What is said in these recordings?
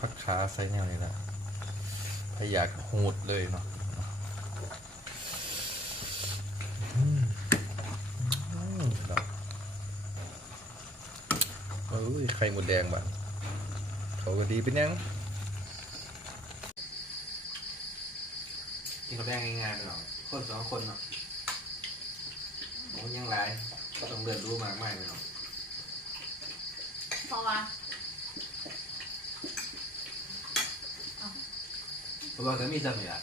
พักขาใส่แนวนี้แหละพยากหูดเลยเนาะอืมอืมเนาะเอ้ยไข่หมดแดงบ้างเขาก็ดีเป็นยังกินข้าวแดงง่ายๆไปหรอกคนสองคนเนาะโอ้ยังไรก็ต้องเรียนรู้มากมายเลยเนาะเพราะว่า เพราะว่าก็มีสมิละ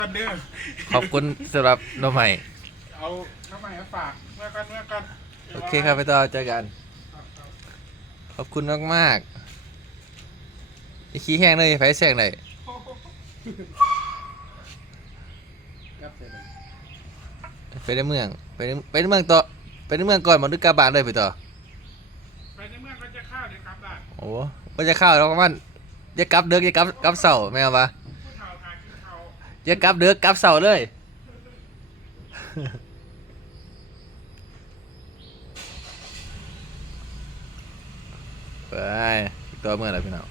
กันเด้อขอบคุณสำหรับน้องใหม่ เอาเข้ามาให้ฝากเมื่อกันเมื่อกันโอเคครับไปต่อเจอกัน ขอบคุณมากมากๆอีขี้แห้งเลยไฟแสงหน่อยครับเสร็จแล้วไปในเมือง ไปในไปในเมืองต่อ ไปในเมืองก่อนมันดึกกาบานเลยไปต่อ โอ้ก็จะเข้าแล้วมันอย่ากลับเดืออย่ากลับกลับเสาไม่เอาปะผู้เฒ่าทานกินเขาวอย่ากลับเดือกลับเสาเลยไปตัวเมื่อไหร่พี่น้อง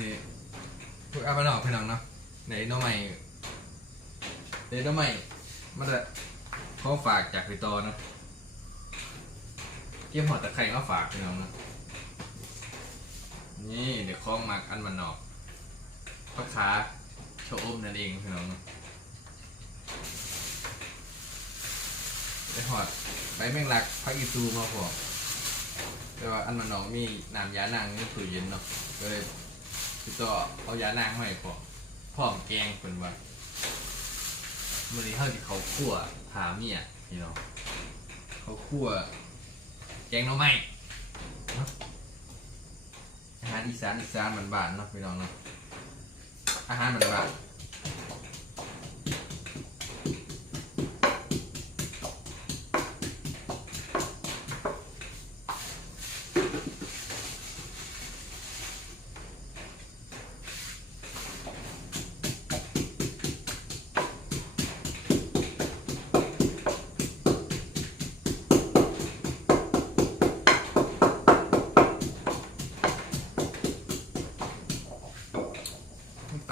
นี่พวกอาพี่น้องพี่น้องเนาะไหนน้องใหม่ไหนน้องใหม่มาแต่เขาฝากจากพี่ตอเนาะเกี่ยมหอดตะไคร่ก็ฝากพี่น้องเนาะนี่เดี๋ยวคล้องมักอันมันนอกพักขาโชว์อมนั่นเองพี่น้องเนาะได้หอดใบแมงลักพักอีตูมาพอแต่ว่าอันมันนองมีน้ำยานางในตู้เย็นเนาะก็เลย คือต่อเอายานางมาให้พอพร้อมแกงเป็นว่ามื่อนี้เท่าที่เขาคั่วผาเมียพี่น้องเขาคั่วแกงหน่อไม้เนาะอาหารอีสานอีสานมันบานๆเนาะพี่น้องเนาะอาหารมันบาน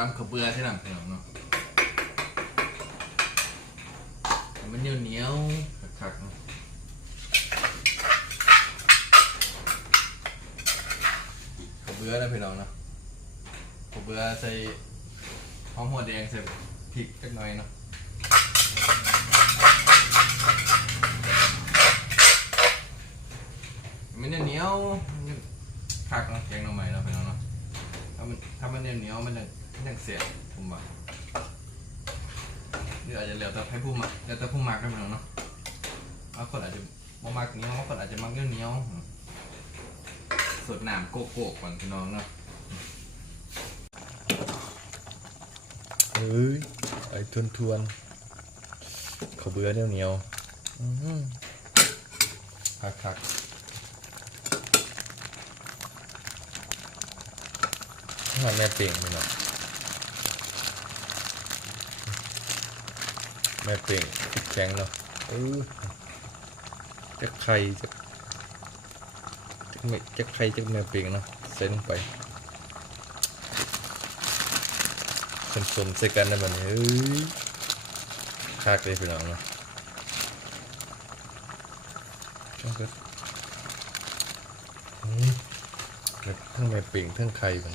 ตำข้าวเบือใช่หมพี่น้องเนาะมันเหนียวเหนียวๆคักๆเนาะข้าวเบือนะพี่น้องเนาะข้าวเบือใส่หอมหัวแดงใส่พริกจักหน่อยเนาะมันเหนียวๆมันคักเนาะแกงหน่อไม้เนาะพี่น้องเนาะถ้ามันถ้ามันเหนียวๆมันจะมันจะ ยังเสียผมว่านี่อาจจะเหลือแต่ให้ผู้มักเหลือแต่ผู้มักได้พี่น้องเนาะบางคนอาจจะบ่มักเนียบางคนอาจจะมักเนียเหนียวสดน้ำโกโก้ก่อนพี่น้องเนาะเฮ้ยไอ้ทวนทวนเขาเบื่อเนี้ยเหนียวคักคักๆมันแม่เป่งนี่เนาะ แม่เป่งพริกแข็งเนาะเออจะไข่จะจะไม่จะไข่จะแม่เป่งเนาะใส่ลงไปผสมใส่กันได้แบบนี้เอ้ยคากเลยพี่น้องเนาะจังก็อืมแล้วทั้งแม่เป่งทั้งไข่มัน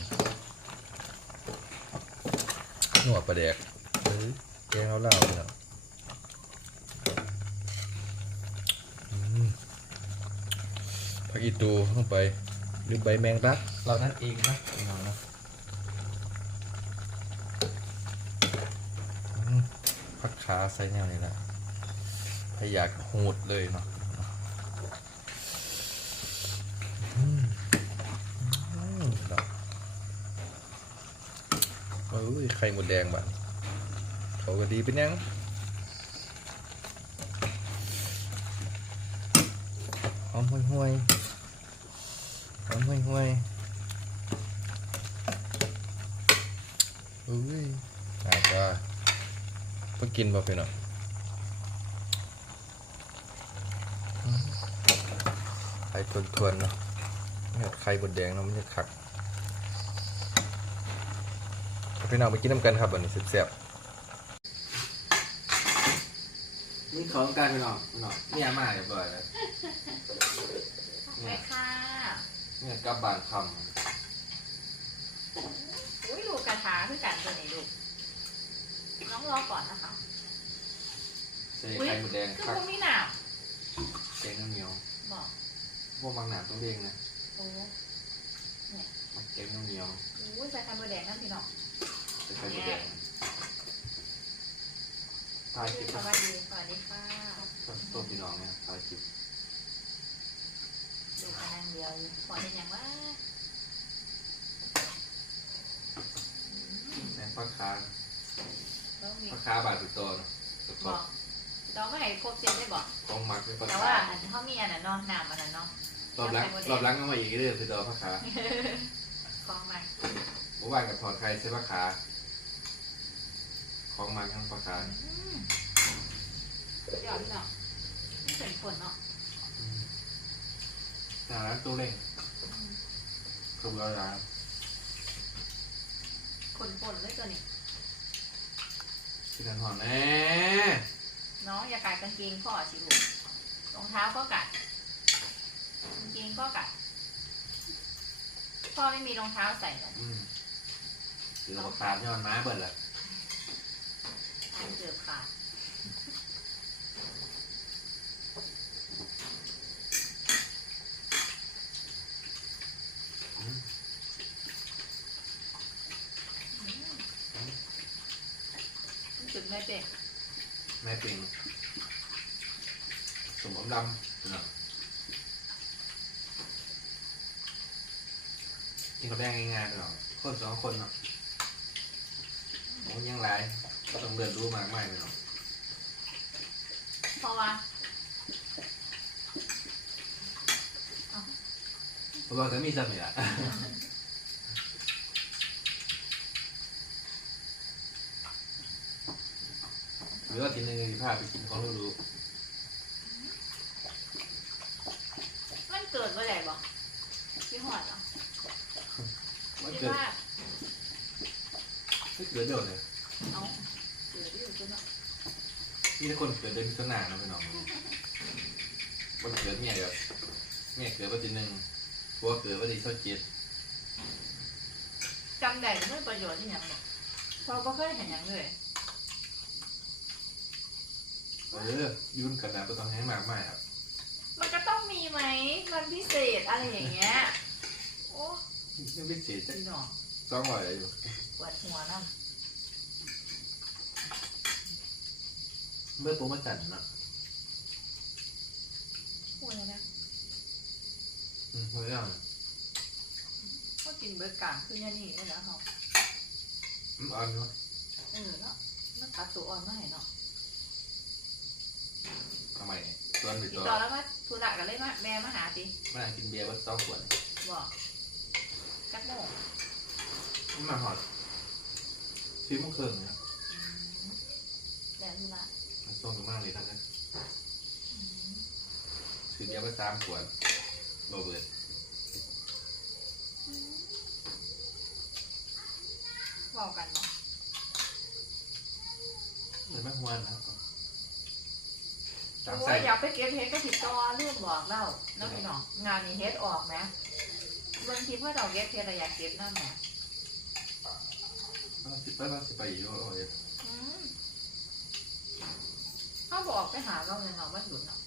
หัวปลาแดกเฮ้ยแกงเขาเล่าเนี่ยอื ผักอีตูลงไป หรือใบแมงลัก เรานั่นเองนะพี่น้องนะอืมขาใส่แนวนี้แหละถ้ายากหูดเลยเนาะเนาะโอ้ยไข่หมดแดงบ้านเขาก็ดีเป็นยังหอมห่วยห่วยๆ หอมห่วยห่วยๆอุ้ยอาจจะเพิ่งกินบ่เป็นหรออืมไข่ทวนๆเนาะเนี่ยไข่บดแดงเนาะมันจะขักเอาพี่น้องไปกินน้ำกันครับวันนี้แซ่บนี่ของการไปหนอกหนอกเนี่ยมาเรียบร้อยแล้ว ไปค่ะ เนี่ยกลับบานคอุ้ยลูกกระทาคือกันตัวนี้ลูก น้องรอก่อนนะคะำใส่ไข่หมดแดงคือคักพวกนี้หนาวแกงน้ำเหนียวบอกพวกมังหนามต้องเด้งนะโอ้มักแกงน้ำเหนียวอุ้ยใส่ไข่มดแดงนั่นพี่น้องใส่ไข่หมดแดงทายคลิปสวัสดีสวัสดีค่ะตัวพี่น้องเนี่ยทายคลิปดู กระนังเดียวอยู่ขอเป็นอย่างว่าแม่งปลาคาต้องมีปลาคาบาดติดตัวเนตัวบก็อกเราก็ให้ครบเจ็ดได้บอกต้องมักเป็นปลาแต่คาว่าอันเขามีอันนั้นเนาะน้ำอันนั้นเนาะรอบหลังรอบหลังก็มาอีกเรื่องคือตัวปลาคาคลองมาเมื่อวานกับถอดไข่ใส่ปลาคาของมักทั้งปลาคาอืมเดี๋ยวพี่น้องนี่เป็นคนเนาะ หนาร้านตู้เล่งคือเราร้านคนปนเลยตัวนี้ที่นันหอนแน่น้องอย่ากัดกางเกงพ่อสิลูกรองเท้าก็กัดกางเกงก็กัด พ่อไม่มีรองเท้าใส่เลยอืมหรือเราขาดย้อนม้าเบิดละอันเกือบขาดจุด ไม่เป็นแม่ปิงสมองดำเนาะกินกระแดงง่ายๆไปหรอกคนสองคนเนาะโอ้ยังไรก็ต้องเดินรู้มากมายไปหรอกเพราะว่าเพราะว่าก็มีสมิละ รือว่ากินในเงินที่พาไปกินของรู้มันเกิดเมื่อไหร่บอกพี่หอดเหรอๆมันคิดเกิดว่าไม่เกิดเดี๋ยวเลยเอาเกิดอยู่จนเนาะมีแต่คนเกิดเดือนมิถุนายนนะพี่น้องคนเกิดเมียแบบเมียเกิดวันที่หนึ่งผัวเกิดวันที่เท่าเจ็ดจำได้ไม่ประโยชน์ที่หยังหรอกเพราะว่าเคยเห็นหยังเลย เออยุ่นกันนะก็ต้องให้มากมายครับมันก็ต้องมีไหมมันพิเศษอะไรอย่างเงี้ยโอ้ยังพิเศษจะพี่น้องสองร้อยอยู่ปวดหัวนะเมื่อโปรโมชั่นเนาะพูดเลยนะอืมไม่ได้ก็กินเบิร์ดกลางคือยันนี่เลยนะเขาอืมอ่อนอยู่เออเนาะมันตัดตัวอ่อนมาให้เนาะ ทำไมเนี่ยส่วนไปติดตัวต่อแล้วว่าธุระกันเลยมาแม่มาหาติมานั่งกินเบียร์วันสองขวดบอกจักโมงมันมาหอดซื้อมะเขือเนี่ยแล้วธุระมันส่งถึงมากเลยทั้งนั้นอืมซื้อเบียร์วันสามขวดโรเบิร์ตบอกกันเนาะเหมือนแม่ฮวนนะครับ ตามโอ้ใส่ยอยากไปเก็บเฮ็ดก็ติดต่อเรื่องบอกเล่าน้องพี่น้องงานนี้เฮ็ดออกไหมบางทีเพื่อเราเก็บเฮ็ดเราอยากเก็บนั่นแหละเราสิไปเราสิไปอยู่โอ้ยอืมเขาบอกไปหาเราเนี่ยเนาะว่าหยุดเนาะ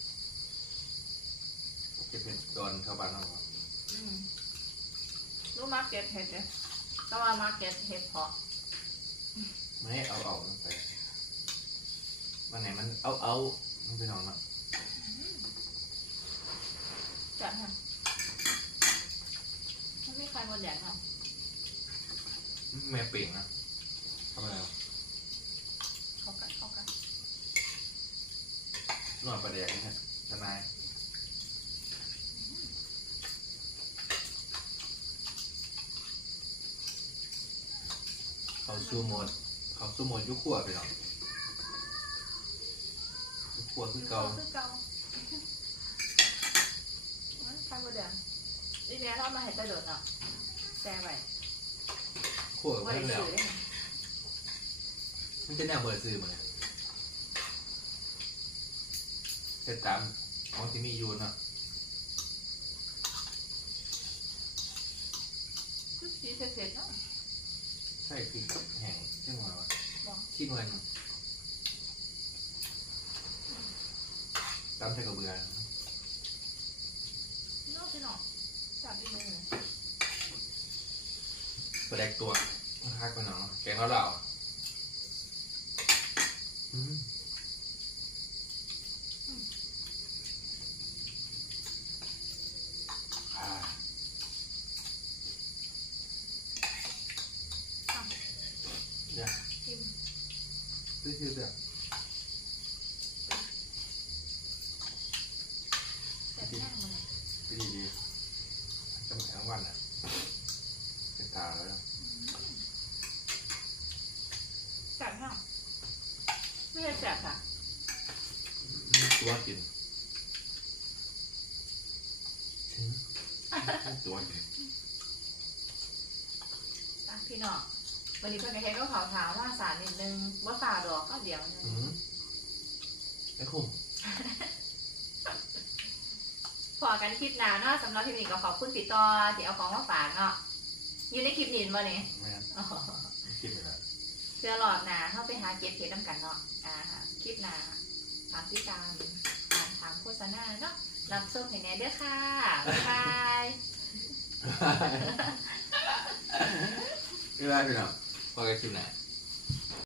เก็บเป็นตอนชาวบ้านเราอะอืมรู้มาเก็ตเฮ็ดเนี่ยแต่ว่ามาเก็ตเฮ็ดเพาะไม่ให้เอาเอาไปวันไหนมันเอาเอา มันไปนอนเนาะจัดค่ะมันไม่ใครบนแดดเนาะแม่เป่งนะทำไมอะเข้ากันเข้ากันนอนประเดี๋ยวนี่ฮะทนายเขาสู้หมด เขาสู้หมดยุคขั้วไปหรอกยุ คขั้วคือเก่าคือเก่ามันใครบนแดดนี่แม่เรามาให้ตะโดดเนาะแซ่ไปขั้วกับว่าเพื่ได้อนแล้วสื่อได้ไหมมันจะแนวเบอร์ซื้อมาเลยแต่ตามของที่มีอยู่เนาะคือสีเผ็ดๆเนาะใช่คือแห้งใช่ไหมวะบอกที่เงิน ตามใส่กระเบือเนาะพี่น้องจับดีเลยแสดงตัวมันฮักไปหน่อยเนาะแกงเขาเหล่าอืมอ่าเนี่ย กิน นี่คือแบบ แต่แห้งมัน ดีดีจะมาทั้งวันอะเป็นตาแล้วนะ จับแห้งไม่ได้จับค่ะมีตัวกินถึงมีตัวกินอะพี่น้องวันนี้เพื่อนก็เฮ็ดก็ขอถามว่าสารนิดนึงว่าฝ่าดอกก็เดี๋ยวนึงอืมไอ้คุ้มพอกันคลิปหน้าเนาะสำหรับคลิปนี้ก็ขอบคุณปิดต่อที่เอาของมาฝากเนาะอยู่ในคลิปนี้บ่เนี่ย แม่นอ๋อ กินไปแล้ว เพื่อหลอดหนาเข้าไปหาเก็บเพจน้ำกันเนาะอ่าคลิปหน้าตามที่การอ่านถามโฆษณาเนาะรับส้มเห้แน่เด้อค่ะบ๊ายบายไม่ได้พี่น้องพอกันชิมหน่อย